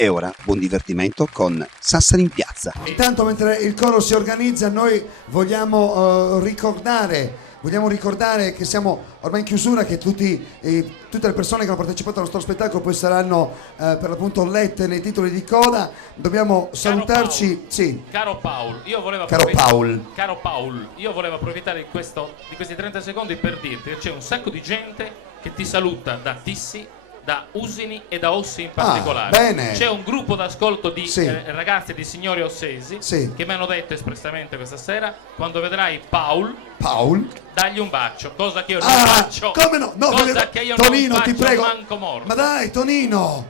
E ora buon divertimento con Sassari in piazza. Intanto mentre il coro si organizza noi vogliamo ricordare che siamo ormai in chiusura, che tutte le persone che hanno partecipato al nostro spettacolo poi saranno per l'appunto lette nei titoli di coda. Dobbiamo salutarci. Caro Paul, io volevo approfittare di questi 30 secondi per dirti che c'è un sacco di gente che ti saluta da Tissi, da Usini e da Ossi in particolare. Bene. C'è un gruppo d'ascolto di ragazzi di signori ossesi che mi hanno detto espressamente questa sera: quando vedrai Paul, dagli un bacio, cosa che io non faccio. Come no? Cosa che io Tonino, non faccio, ti prego. manco morto. Ma dai, Tonino.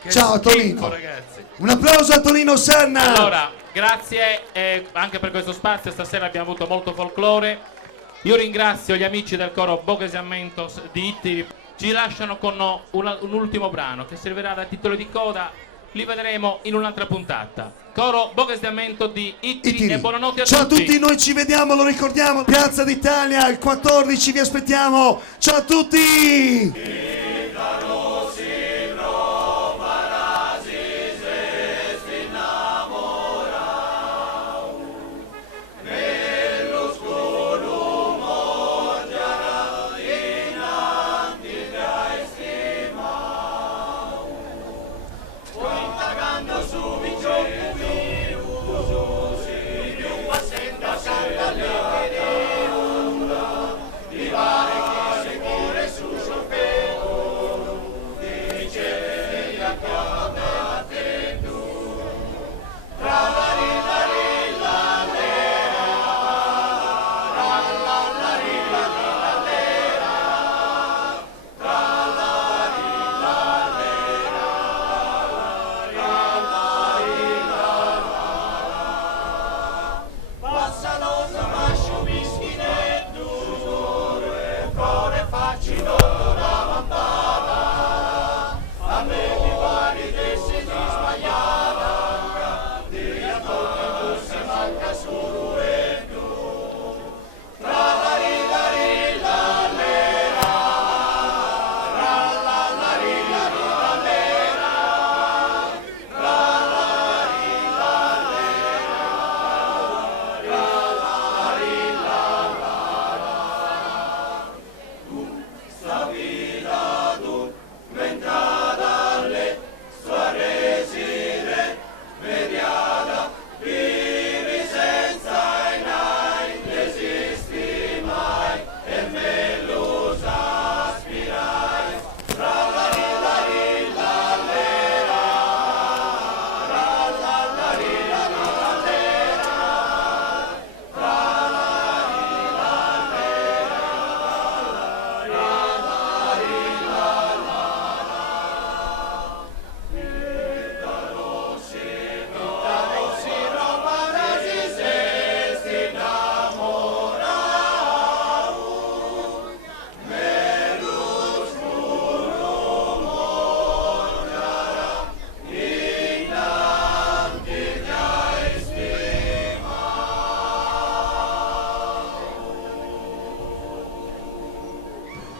Che ciao schifo, Tonino, ragazzi. Un applauso a Tonino Serna. Allora, grazie anche per questo spazio. Stasera abbiamo avuto molto folklore. Io ringrazio gli amici del coro Bogesiamentos di Ittiri. Ci lasciano con un ultimo brano che servirà da titolo di coda. Li vedremo in un'altra puntata. Coro Bogesiamento di Ittiri e buonanotte a tutti. Ciao a tutti, noi ci vediamo, lo ricordiamo, Piazza d'Italia il 14, vi aspettiamo. Ciao a tutti.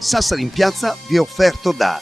Sassari in piazza vi è offerto da